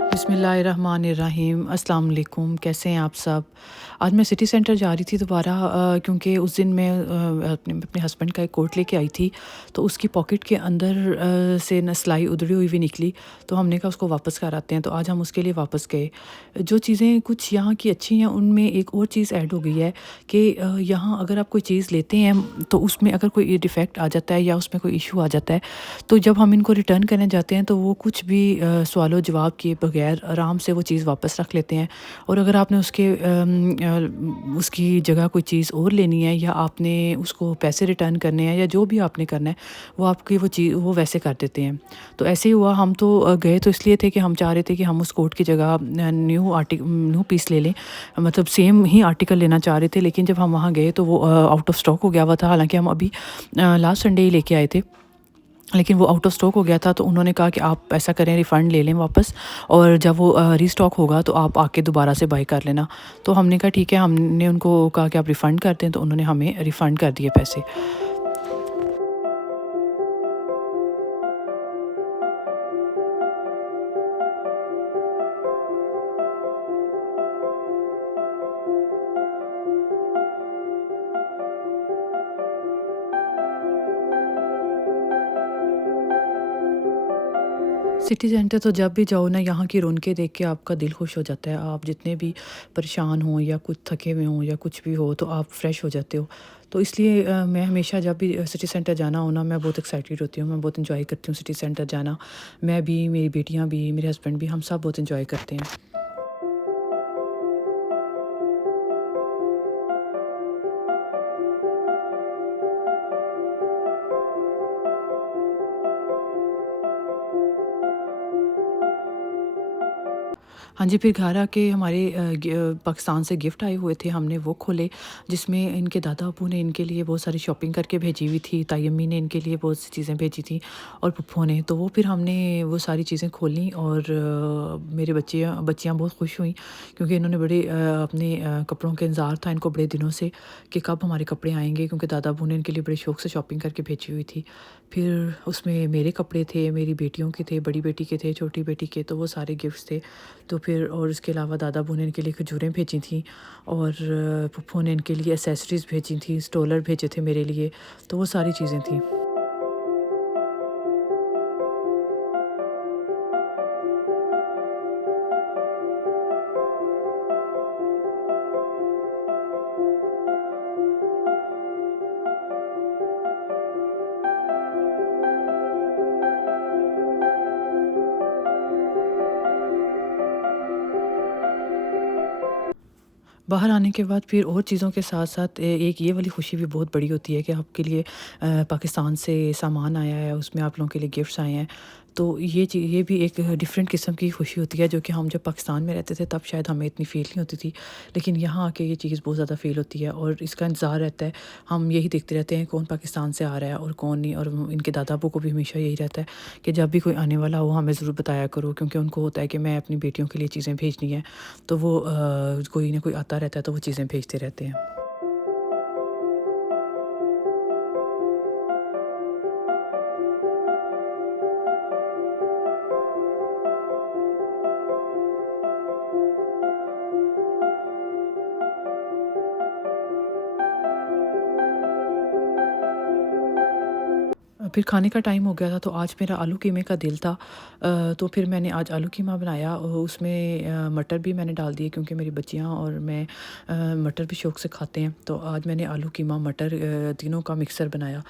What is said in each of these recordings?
बिस्मिल्लाहिर्रहमानिर्रहीम। अस्सलाम वालेकुम। कैसे हैं आप सब? आज मैं सिटी सेंटर जा रही थी दोबारा, क्योंकि उस दिन मैं अपने अपने हस्बैंड का एक कोट लेके आई थी, तो उसकी पॉकेट के अंदर से ना सिलाई उधड़ी हुई भी निकली, तो हमने कहा उसको वापस कर आते हैं। तो आज हम उसके लिए वापस गए। जो चीज़ें कुछ यहाँ की अच्छी हैं, उनमें एक और चीज़ ऐड हो गई है कि यहाँ अगर आप कोई चीज़ लेते हैं तो उसमें अगर कोई डिफ़ेक्ट आ जाता है या उसमें कोई इशू आ जाता है, तो जब हम इनको रिटर्न करने जाते हैं तो वो कुछ भी सवालो जवाब किए बगैर आराम से वो चीज़ वापस रख लेते हैं। और अगर आपने उसकी जगह कोई चीज़ और लेनी है या आपने उसको पैसे रिटर्न करने हैं या जो भी आपने करना है, वो आपकी वो वैसे कर देते हैं। तो ऐसे ही हुआ, हम तो गए तो इसलिए थे कि हम चाह रहे थे कि हम उस कोट की जगह न्यू पीस ले लें, मतलब सेम ही आर्टिकल लेना चाह रहे थे। लेकिन जब हम वहाँ गए तो वो आउट ऑफ स्टॉक हो गया हुआ था। हालाँकि हम अभी लास्ट संडे ही लेके आए थे, लेकिन वो आउट ऑफ स्टॉक हो गया था। तो उन्होंने कहा कि आप ऐसा करें, रिफ़ंड ले लें वापस, और जब वो रीस्टॉक होगा तो आप आके दोबारा से बाय कर लेना। तो हमने कहा ठीक है, हमने उनको कहा कि आप रिफ़ंड कर दें, तो उन्होंने हमें रिफ़ंड कर दिए पैसे। सिटी सेंटर तो जब भी जाओ ना, यहाँ की रौनकें देख के आपका दिल खुश हो जाता है। आप जितने भी परेशान हों या कुछ थके हुए हों या कुछ भी हो, तो आप फ्रेश हो जाते हो। तो इसलिए मैं हमेशा जब भी सिटी सेंटर जाना हो ना, मैं बहुत एक्साइटेड होती हूँ, मैं बहुत एंजॉय करती हूँ सिटी सेंटर जाना। मैं भी, मेरी बेटियाँ भी, मेरे हस्बैंड भी, हम सब बहुत एंजॉय करते हैं। हाँ जी, फिर घर आके हमारे पाकिस्तान से गिफ्ट आए हुए थे, हमने वो खोले, जिसमें इनके दादा-अब्बू ने इनके लिए बहुत सारी शॉपिंग करके भेजी हुई थी, ताई अम्मी ने इनके लिए बहुत सी चीज़ें भेजी थी, और फूफो ने। तो वो फिर हमने वो सारी चीज़ें खोलीं, और मेरे बच्चियाँ बहुत खुश हुईं, क्योंकि इन्होंने अपने कपड़ों का इंतज़ार था इनको बड़े दिनों से कि कब हमारे कपड़े आएँगे, क्योंकि दादा-अब्बू ने इनके लिए बड़े शौक से शॉपिंग करके भेजी हुई थी। फिर उसमें मेरे कपड़े थे, मेरी बेटियों के थे, बड़ी बेटी के थे, छोटी बेटी के, तो वो सारे गिफ्ट्स थे। तो फिर और उसके अलावा दादा-अब्बू ने इनके लिए खजूरें भेजी थीं, और फूफो ने इनके लिए एक्सेसरीज़ भेजी थी, स्टॉलर भेजे थे मेरे लिए, तो वो सारी चीज़ें थीं। बाहर आने के बाद फिर और चीज़ों के साथ-साथ एक ये वाली खुशी भी बहुत बड़ी होती है कि आपके लिए पाकिस्तान से सामान आया है, उसमें आप लोगों के लिए गिफ्ट्स आए हैं। तो ये भी एक डिफरेंट किस्म की खुशी होती है, जो कि हम जब पाकिस्तान में रहते थे तब शायद हमें इतनी फ़ील नहीं होती थी। लेकिन यहाँ आके ये चीज़ बहुत ज़्यादा फ़ील होती है, और इसका इंतज़ार रहता है। हम यही देखते रहते हैं कौन पाकिस्तान से आ रहा है और कौन नहीं, और इनके दादा-अब्बू को भी हमेशा यही रहता है कि जब भी कोई आने वाला हो हमें ज़रूर बताया करो, क्योंकि उनको होता है कि मैं अपनी बेटियों के लिए चीज़ें भेजनी है। तो वो कोई ना कोई आता रहता है, तो वो चीज़ें भेजते रहते हैं। फिर खाने का टाइम हो गया था, तो आज मेरा आलू कीमे का दिल था। तो फिर मैंने आज आलू कीमा बनाया, और उसमें मटर भी मैंने डाल दिए, क्योंकि मेरी बच्चियां और मैं मटर भी शौक़ से खाते हैं। तो आज मैंने आलू कीमा मटर तीनों का मिक्सर बनाया।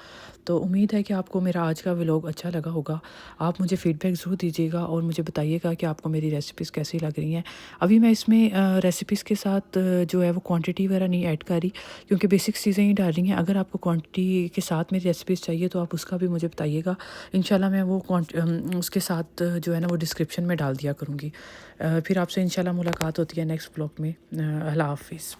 तो उम्मीद है कि आपको मेरा आज का व्लॉग अच्छा लगा होगा। आप मुझे फ़ीडबैक ज़रूर दीजिएगा, और मुझे बताइएगा कि आपको मेरी रेसिपीज़ कैसी लग रही हैं। अभी मैं इसमें रेसिपीज़ के साथ जो है वो क्वांटिटी वगैरह नहीं ऐड कर रही, क्योंकि बेसिक्स चीज़ें ही डाल रही हैं। अगर आपको क्वांटिटी के साथ मेरी रेसिपीज़ चाहिए, तो आप उसका भी मुझे बताइएगा। इंशाल्लाह मैं वो उसके साथ जो है ना वो डिस्क्रिप्शन में डाल दिया करूँगी। फिर आपसे इंशाल्लाह मुलाकात होती है नेक्स्ट व्लॉग में। अल्लाह हाफ़िज़।